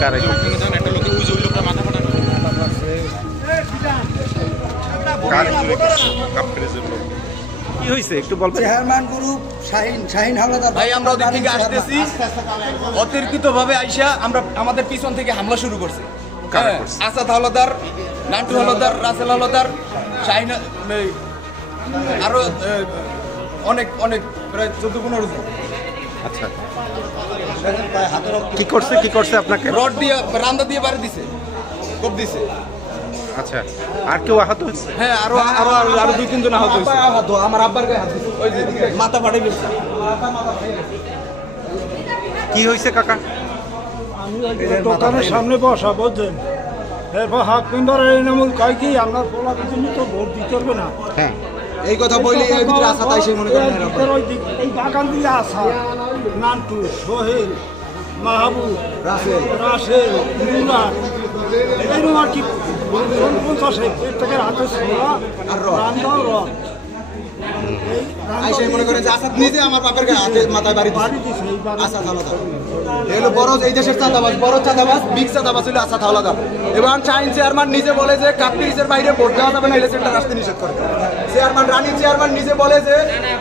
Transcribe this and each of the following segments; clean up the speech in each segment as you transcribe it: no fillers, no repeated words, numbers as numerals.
কারে কি হয়েছে একটু বলবেন? চেয়ারম্যান গ্রুপ শাহিন হাওলাদার ভাই আমরা ওদের থেকে আসতেছি, অতর্কিতভাবে আইসা আমরা আমাদের পিছন থেকে হামলা শুরু করছে। আসাদ হাওলাদার, নান্টু হাওলাদার, রাসেল হাওলাদার, শাহিন, আরো অনেক অনেক প্রায় 14-15 জন। আচ্ছা কি করছে আপনাকে? রড দিয়ে রান্দা দিয়ে বাড়ি দিছে, কোপ দিছে। আচ্ছা আর কেউ আহত হয়েছে? হ্যাঁ আরো 2-3 জন আহত হয়েছে। আমার আব্বার গায়ে হাত দিছে, ওই যে মাথা ফাটে গেছে। কি হয়েছে কাকা? দোকানের সামনে বসা বুঝছেন, এরপর হাত পিন্ডার এই নামুল কয় কি আপনার পোলা কিছু তো ভোট দিতে পারবে না। হ্যাঁ এই কথা বলি এর ভিতরে আশা তাই সে মনে করেন এই বাগান দিয়ে আসা নান্টু, সোহেল, মাহবুব, রাসেল, মুরাদ, এরকম আর কি 50 প্রত্যেকের হাতে ছোলা আর রড। আইসে মনে করেন যে আসাদ নিজে আমার বাপের গায়ে হাতে মাথায় বাড়ি দিছে। আসাদ হাওলাদার এগুলো বড় এই দেশের চাঁদাবাজ, বড় চাঁদাবাজ, বিগ চাঁদাবাজ হলো আসাদ হাওলাদার। এবং শাহিন চেয়ারম্যান নিজে বলে যে কাপ ব্রিজের বাইরে ভোট দেওয়া যাবে না, ইলেকশনটা আসতে নিষেধ করে। চেয়ারম্যান রানী চেয়ারম্যান নিজে বলে যে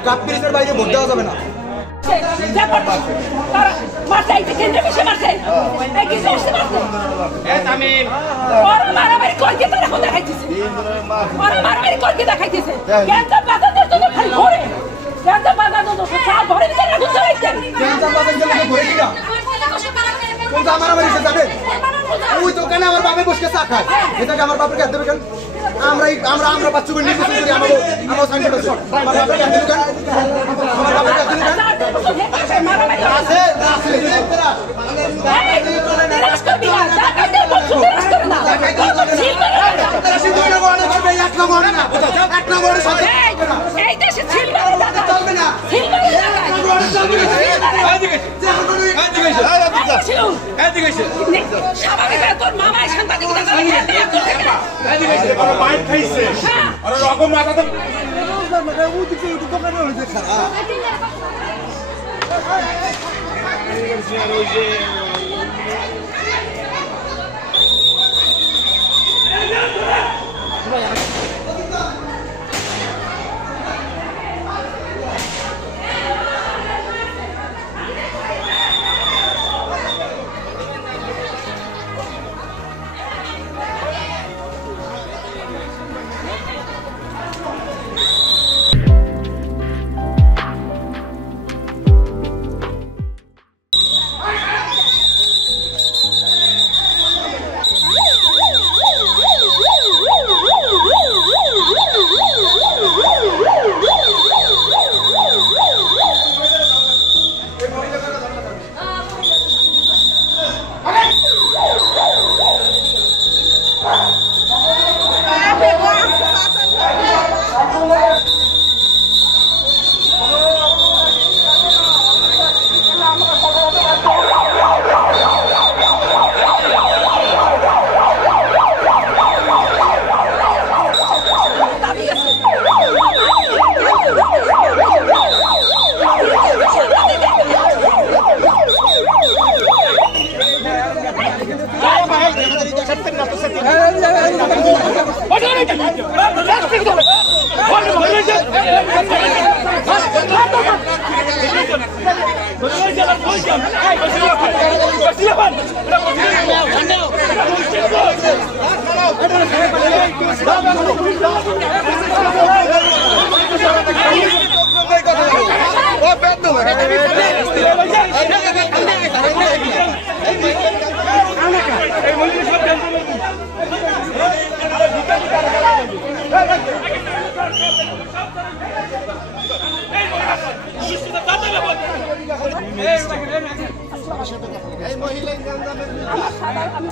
কাপ ব্রিজের বাইরে ভোট দেওয়া যাবে না। আমার বাপে বসে চা খায়, এটাকে আমার বাপের কাছে দেবে কেন? আমরা বাচ্চু করে নিয়ে করি আমার সাইন করতে আমার বাপের কাছে দেবে কেন? আমার বাপের কাছে দেবে কেন? আছে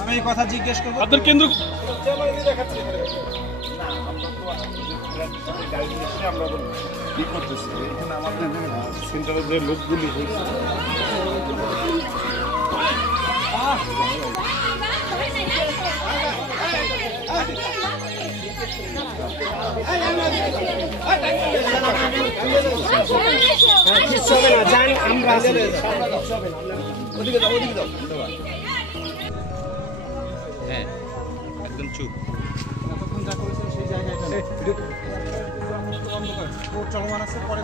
আমি কথা জিজ্ঞেস করব আপনার কেন্দ্র আমরা কি করতেছি এখানে আমাদের সেন্টারের যে লোকগুলি হয়েছে হ্যাঁ একদম চুপ। এতক্ষণ যা করেছেন সেই জায়গায় চলমান আছে পরে